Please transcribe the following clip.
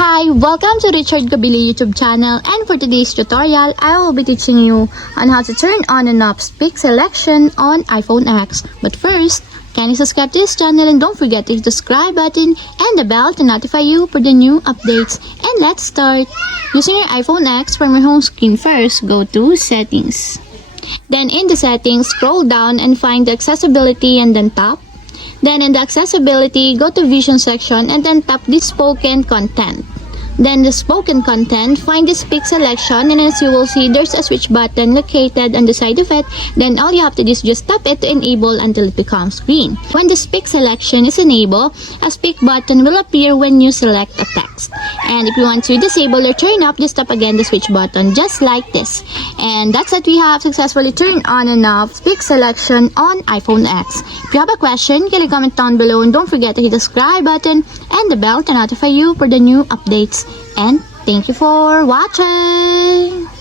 Hi, welcome to Richard Gabili YouTube channel, and for today's tutorial, I will be teaching you on how to turn on and off speak selection on iPhone X. But first, can you subscribe to this channel and don't forget to hit the subscribe button and the bell to notify you for the new updates. And let's start. Using your iPhone X, from your home screen first, go to Settings. Then in the settings, scroll down and find the accessibility and then tap. Then in the accessibility, go to vision section and then tap the spoken content. Then the spoken content, find the speak selection, and as you will see, there's a switch button located on the side of it. Then all you have to do is just tap it to enable until it becomes green. When the speak selection is enabled, a speak button will appear when you select a text. And if you want to disable or turn off, just tap again the switch button just like this. And that's it, we have successfully turned on and off speak selection on iPhone X. If you have a question, can you comment down below, and don't forget to hit the subscribe button and the bell to notify you for the new updates. And thank you for watching!